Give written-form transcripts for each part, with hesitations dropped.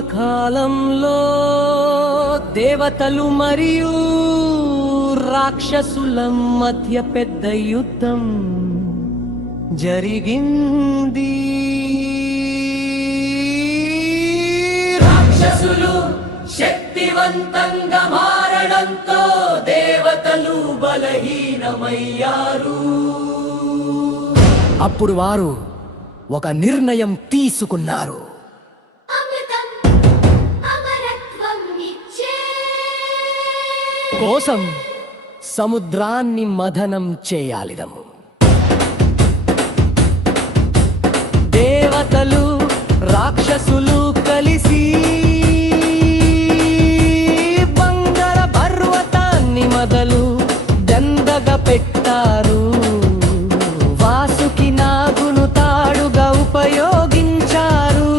పూర్వకాలంలో దేవతలు మరియు రాక్షసుల మధ్య పెద్ద యుద్ధం జరిగింది. రాక్షసులు శక్తివంతంగా మారడంతో దేవతలు బలహీనమయ్యారు. అప్పుడు వారు ఒక నిర్ణయం తీసుకున్నారు. కోసం సముద్రాన్ని మథనం చేయాలిదము. దేవతలు రాక్షసులు కలిసి బంగార పర్వతాన్ని మొదలు దండగా పెట్టారు. వాసుకి నాగును తాడుగా ఉపయోగించారు.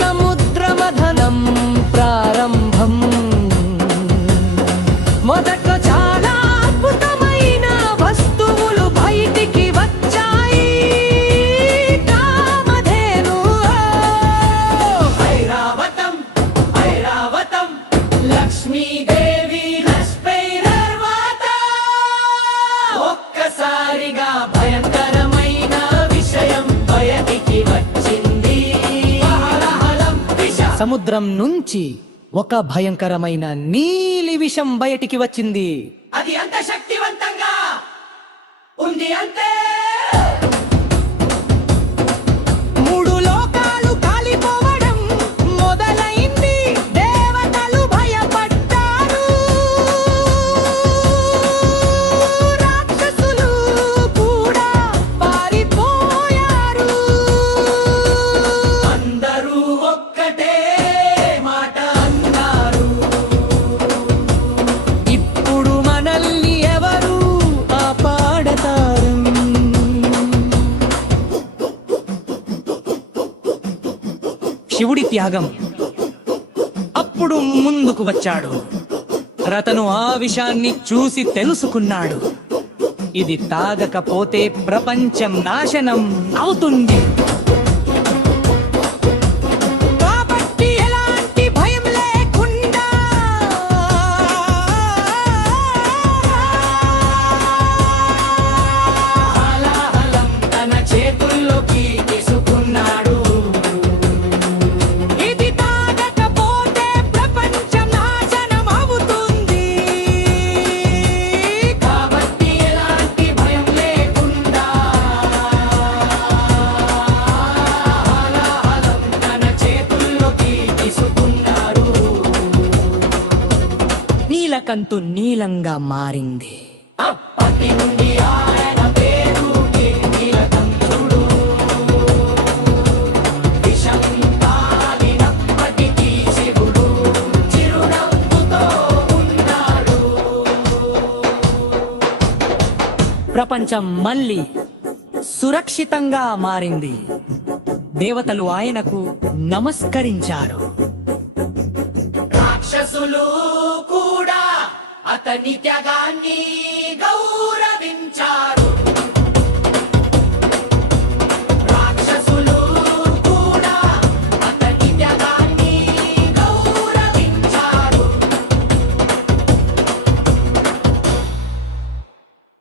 సముద్ర మథనం ప్రారంభం. మొదట్లో చాలా అద్భుతమైన వస్తువులు బయటికి వచ్చాయి. కామధేను, ఐరావతం, ఐరావతం, లక్ష్మీదేవి నష్పైరర్వాత. ఒక్కసారిగా భయంకరమైన విషయం బయటికి వచ్చింది. సముద్రం నుంచి ఒక భయంకరమైన నీలి విషం బయటికి వచ్చింది. అది అంత శక్తివంతంగా ఉంది అంటే మూడు లోకాలు కాలిపోవడం మొదలైంది. దేవతలు భయపడ్డారు. రాక్షసులు కూడా పారిపోయారు. అందరూ ఒక్కటే మాట అన్నారు. ఇప్పుడు మనల్ని ఎవరు కాపాడతారు? శివుడి త్యాగం అప్పుడు ముందుకు వచ్చాడు. రతను ఆ విషయాన్ని చూసి తెలుసుకున్నాడు. ఇది తాగకపోతే ప్రపంచం నాశనం అవుతుంది. కాబట్టి ఎలాంటి భయం లేకుండా హాలాహలం తన చేతుల్లోకి తీసుకున్నాడు. ఇది తాగకపోతే ప్రపంచం నాశనం అవుతుంది. కాబట్టి ఎలాంటి భయం లేకుండా హాలాహలం తన చేతుల్లోకి తీసుకున్నాడు. నీలకంతు నీలంగా మారింది. అప్పటి నుండి ఆయన పేరు నీలకంఠుడు. విషం తాగినప్పటికీ శివుడు చిరునవ్వుతో ఉన్నాడు. ప్రపంచం మళ్ళీ సురక్షితంగా మారింది. దేవతలు ఆయనకు నమస్కరించారు. రాక్షసులు కూడా అతని త్యాగాన్ని గౌరవించారు.